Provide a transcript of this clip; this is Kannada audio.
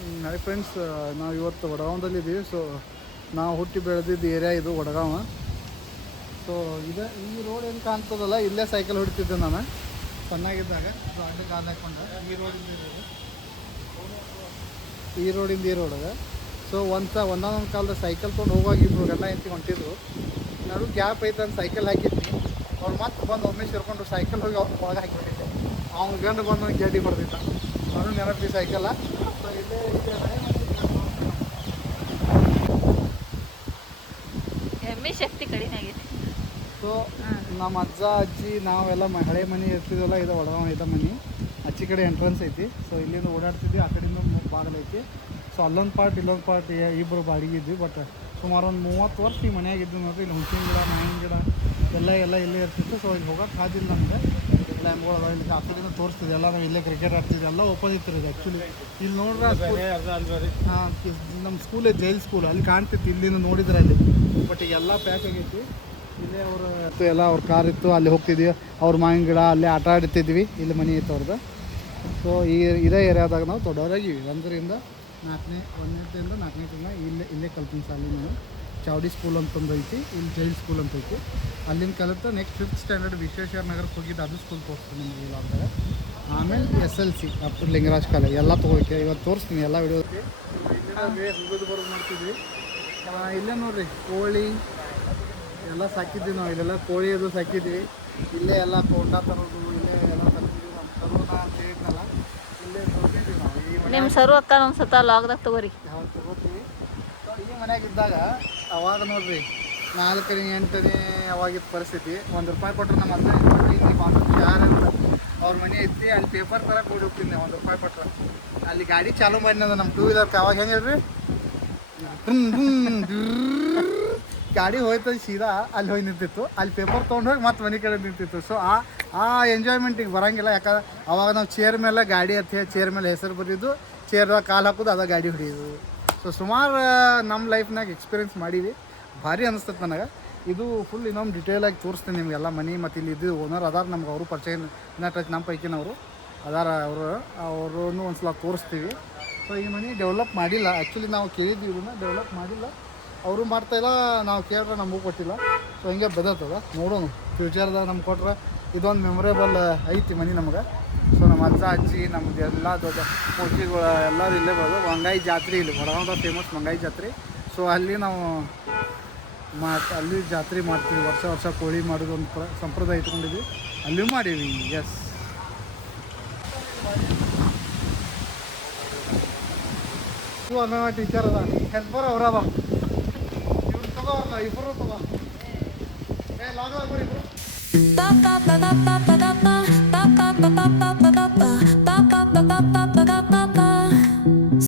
ಹಾಯ್ ಫ್ರೆಂಡ್ಸ್, ನಾವು ಇವತ್ತು ವಡಗಾಂವದಲ್ಲಿದ್ದೀವಿ. ಸೊ ನಾವು ಹುಟ್ಟಿ ಬೆಳೆದಿದ್ದು ಏರಿಯಾ ಇದು ವಡಗಾಂವ. ಸೊ ಈ ರೋಡ್ ಏನು ಕಾಣ್ತದಲ್ಲ, ಇಲ್ಲೇ ಸೈಕಲ್ ಹೊಡಿತಿದ್ದೆ ನಾನು ಸಣ್ಣಾಗಿದ್ದಾಗ. ಸೊ ಅಡ್ಡ ಕಾಲು ಹಾಕ್ಕೊಂಡು ಈ ರೋಡಿಂದ ಈ ರೋಡಾಗ. ಸೊ ಒಂದೊಂದು ಕಾಲದ ಸೈಕಲ್ ತೊಗೊಂಡು ಹೋಗುವಾಗ ಇಬ್ಬರು ಗಂಡ ಹೆಂಡತಿ ಹೊಂಟಿದ್ರು. ನಡು ಗ್ಯಾಪ್ ಐತೆ ಅಂತ ಸೈಕಲ್ ಹಾಕಿದ್ವಿ. ಅವ್ರು ಮತ್ತೆ ಬಂದು ಒಮ್ಮೆ ಸೇರ್ಕೊಂಡು ಸೈಕಲ್ ಹೋಗಿ ಅವ್ರು ಒಳಗೆ ಹಾಕಿಬಿಟ್ಟಿದ್ದೆ. ಅವ್ನು ಗಂಡು ಬಂದು ಗೆಡ್ಡಿ ಹೊಡೆದಿದ್ದ. ಅವನು ನೆನಪಿ ಸೈಕಲ್ಲ. ಸೊ ಇಲ್ಲೇ ಎಮ್ಮೆ ಶಕ್ತಿ ಕಡಿಮೆ ಆಗೈತಿ. ಸೊ ನಮ್ಮ ಅಜ್ಜ ಅಜ್ಜಿ ನಾವೆಲ್ಲ ಹಳೆ ಮನೆ ಇರ್ತಿದ್ವಲ್ಲ, ಇದು ವಡಗಾಂವ ಇದ್ದ ಮನೆ. ಅಚ್ಚಿ ಕಡೆ ಎಂಟ್ರೆನ್ಸ್ ಐತಿ. ಸೊ ಇಲ್ಲಿಂದ ಓಡಾಡ್ತಿದ್ವಿ, ಆ ಕಡೆಯಿಂದ ಬಾಗಿಲು ಐತಿ. ಸೊ ಅಲ್ಲೊಂದು ಪಾರ್ಟ್ ಇಲ್ಲೊಂದು ಪಾರ್ಟ್ ಇಬ್ಬರು ಬಾಡಿಗೆ ಇದ್ವಿ. ಬಟ್ ಸುಮಾರು ಒಂದು 30 ವರ್ಷ ಈ ಮನೆಯಾಗಿದ್ದು ನೋಡ್ರಿ. ಇಲ್ಲಿ ಹುಣ್ಸಿನ ಗಿಡ, ಮಾವಿನ ಗಿಡ ಎಲ್ಲ ಇಲ್ಲೇ ಇರ್ತಿತ್ತು. ಸೊ ಇಲ್ಲಿ ಹೋಗೋಕೆ ಕಾದಿಲ್ಲ ನಮಗೆ. ಲ್ಯಾಂಬ್ಗಳು ಅದಾವ ಇಲ್ಲಿ, ಆ ಕಡೆಯಿಂದ ತೋರಿಸ್ತಿದ್ವಿ. ಎಲ್ಲ ನಾವು ಇಲ್ಲೇ ಕ್ರಿಕೆಟ್ ಆಡ್ತಿದ್ವಿ. ಎಲ್ಲ ಓಪನ್ ಇತ್ತು ಇದು ಆ್ಯಕ್ಚುಲಿ. ಇಲ್ಲಿ ನೋಡ್ರೆ ಹಾಂ, ನಮ್ಮ ಸ್ಕೂಲೇ ಜೈಲ್ ಸ್ಕೂಲ್ ಅಲ್ಲಿ ಕಾಣ್ತಿತ್ತು ಇಲ್ಲಿಂದ ನೋಡಿದ್ರೆ ಅಲ್ಲಿ. ಬಟ್ ಈಗ ಎಲ್ಲ ಪ್ಯಾಕ್ ಆಗೈತಿ. ಇಲ್ಲೇ ಅವರು ಎಲ್ಲ ಅವ್ರ ಕಾರ್ ಇತ್ತು, ಅಲ್ಲಿ ಹೋಗ್ತಿದ್ವಿ. ಅವ್ರ ಮಾವಿನ ಗಿಡ ಅಲ್ಲೇ ಆಟ ಆಡ್ತಿದ್ವಿ. ಇಲ್ಲಿ ಮನೆ ಇತ್ತು ಅವ್ರದ್ದು. ಸೊ ಇದೇ ಏರಿಯಾದಾಗ ನಾವು ದೊಡ್ಡವರಾಗಿವಿ. 1ರಿಂದ 4ನೇ ತನಕ ಇಲ್ಲೇ ಕಲ್ತೀನಿ ಸಾಲಿ. ನಾನು ಚಾವಡಿ ಸ್ಕೂಲ್ ಅಂತಂದು ಐತಿ, ಇಲ್ಲಿ ಜೈಲ್ ಸ್ಕೂಲ್ ಅಂತ ಐತಿ. ಅಲ್ಲಿಂದ ಕಲಿತು ನೆಕ್ಸ್ಟ್ 5th ಸ್ಟ್ಯಾಂಡರ್ಡ್ ವಿಶ್ವೇಶ್ವರ ನಗರಕ್ಕೆ ಹೋಗಿದ್ದು, ಅದು ಸ್ಕೂಲ್ ತೋರಿಸ್ತೀನಿ ನಿಮಗೆ ಇಲ್ಲಾಂದಾಗ. ಆಮೇಲೆ SLC ಅಪ್ ಲಿಂಗರಾಜ್ ಕಾಲೇಜ್ ಎಲ್ಲ ತೊಗೋಕೆ ಇವತ್ತು ತೋರಿಸ್ತೀನಿ ಎಲ್ಲ ವಿಡಿಯೋ. ಹೋಗೋದು ಬರೋದು ಮಾಡ್ತಿದ್ವಿ. ಇಲ್ಲೇ ನೋಡಿರಿ ಕೋಳಿ ಎಲ್ಲ ಸಾಕಿದ್ವಿ ನಾವು. ಇಲ್ಲೆಲ್ಲ ಕೋಳಿ ಅದು ಸಾಕಿದ್ವಿ. ಇಲ್ಲೇ ಎಲ್ಲ ಕೊಂಡ ತರೋದು, ಇಲ್ಲೇ ಎಲ್ಲ ತರ್ತಿದ್ವಿ. ನಮ್ಮ ತರೋಣ ಅಂತ ಹೇಳಿದ್ನಲ್ಲ, ಇಲ್ಲೇ ತೊಗೊಂಡಿದ್ವಿ ನಾವು. ನಿಮ್ಮ ಸರು ಅಕ್ಕ ಒಂದು ಸತ ಲಾಗ್ದಾಗ ತಗೋರಿ. ಯಾವಾಗ ತಗೋತೀವಿ. ಸೊ ಈ ಮನ್ಯಾಗಿದ್ದಾಗ ಅವಾಗ ನೋಡ್ರಿ 4ನೇ 8ನೇ ಅವಾಗಿದ್ದ ಪರಿಸ್ಥಿತಿ. ₹1 ಕೊಟ್ಟರೆ ನಮ್ಮ ಹತ್ರ ಇಲ್ಲಿ ಬಾಂಧವ್ ಯಾರು ಅಂತ ಅವ್ರ ಮನೆ ಐತಿ. ಅಲ್ಲಿ ಪೇಪರ್ ಥರ ಕೂಡಿ ಹೋಗ್ತೀನಿ ₹1 ಕೊಟ್ಟರೆ. ಅಲ್ಲಿ ಗಾಡಿ ಚಾಲೂ ಮಾಡಿನದ ನಮ್ಮ 2 ವೀಲರ್ಗೆ. ಅವಾಗ ಹೆಂಗೆ ಹೇಳ್ರಿ, ಗಾಡಿ ಹೋಯ್ತದ ಸೀದಾ ಅಲ್ಲಿ ಹೋಗಿ ನಿಂತಿತ್ತು. ಅಲ್ಲಿ ಪೇಪರ್ ತೊಗೊಂಡೋಗಿ ಮತ್ತೆ ಮನೆ ಕಡೆ ನಿಂತಿತ್ತು. ಸೊ ಆ ಎಂಜಾಯ್ಮೆಂಟಿಗೆ ಬರೋಂಗಿಲ್ಲ. ಯಾಕಂದ್ರೆ ಅವಾಗ ನಾವು ಚೇರ್ ಮೇಲೆ ಗಾಡಿ ಅಂತ ಹೇಳಿ ಚೇರ್ ಮೇಲೆ ಹೆಸರು ಬರೆದಿದ್ದು, ಚೇರ್ದಾಗ ಕಾಲು ಹಾಕೋದು, ಅದ ಗಾಡಿ ಹೊಡಿಯೋದು. ಸೊ ಸುಮಾರು ನಮ್ಮ ಲೈಫ್ನಾಗ ಎಕ್ಸ್ಪೀರಿಯೆನ್ಸ್ ಮಾಡೀವಿ. ಭಾರಿ ಅನಿಸ್ತದೆ ನನಗೆ. ಇದು ಫುಲ್ ಇನ್ನೊಂದು ಡಿಟೇಲಾಗಿ ತೋರಿಸ್ತೀನಿ ನಿಮಗೆಲ್ಲ ಮನೆ. ಮತ್ತು ಇಲ್ಲಿ ಇದು ಓನರ್ ಅದಾರ ನಮ್ಗೆ, ಅವರು ಪರಿಚಯ ನಮ್ಮ ಪೈಕಿನವರು ಅದಾರ. ಅವ್ರೂ ಒಂದು ಸಲ ತೋರಿಸ್ತೀವಿ. ಸೊ ಈ ಮನೆ ಡೆವಲಪ್ ಮಾಡಿಲ್ಲ ಆ್ಯಕ್ಚುಲಿ. ನಾವು ಕೇಳಿದ್ದೀವಿ ಇದನ್ನು, ಡೆವಲಪ್ ಮಾಡಿಲ್ಲ. ಅವರು ಮಾಡ್ತಾಯಿಲ್ಲ, ನಾವು ಕೇಳಿದ್ರೆ ನಮಗೂ ಕೊಟ್ಟಿಲ್ಲ. ಸೊ ಹಿಂಗೆ ಬೆದತ್ತದ. ನೋಡೋಣ ಫ್ಯೂಚರ್ದಾಗ ನಮ್ಗೆ ಕೊಟ್ರೆ ಇದೊಂದು ಮೆಮೊರೇಬಲ್ ಐತಿ ಮನೆ ನಮ್ಗೆ. ಸೊ ನಮ್ಮ ಅಜ್ಜ ಅಜ್ಜಿ ನಮ್ದು ಎಲ್ಲ ದೊಡ್ಡ ಪೋಷಿಗಳು ಎಲ್ಲರೂ ಇಲ್ಲೇ ಬರೋದು. ಮಂಗಾಯಿ ಜಾತ್ರೆ ಇಲ್ಲಿ ವಡಗಾಂವದಾಗ ಫೇಮಸ್ ಮಂಗಾಯಿ ಜಾತ್ರೆ. ಸೊ ಅಲ್ಲಿ ನಾವು ಅಲ್ಲಿ ಜಾತ್ರೆ ಮಾಡ್ತೀವಿ. ವರ್ಷ ಕೋಳಿ ಮಾಡೋದು ಒಂದು ಸಂಪ್ರದಾಯ ಇಟ್ಕೊಂಡಿದ್ವಿ. ಅಲ್ಲಿಯೂ ಮಾಡೀವಿ. ಎಸ್, ಇವಾಗ ಟೀಚರ್ ಅದ, ಹೆಲ್ಪರ್ ಅವರದ. ಇವ್ರು ತಗೋ, ಇಬ್ಬರು ತಗೋ. ಲಾಗ್ ಆಗ್ಬಿಡಿ ಇಬ್ಬರು.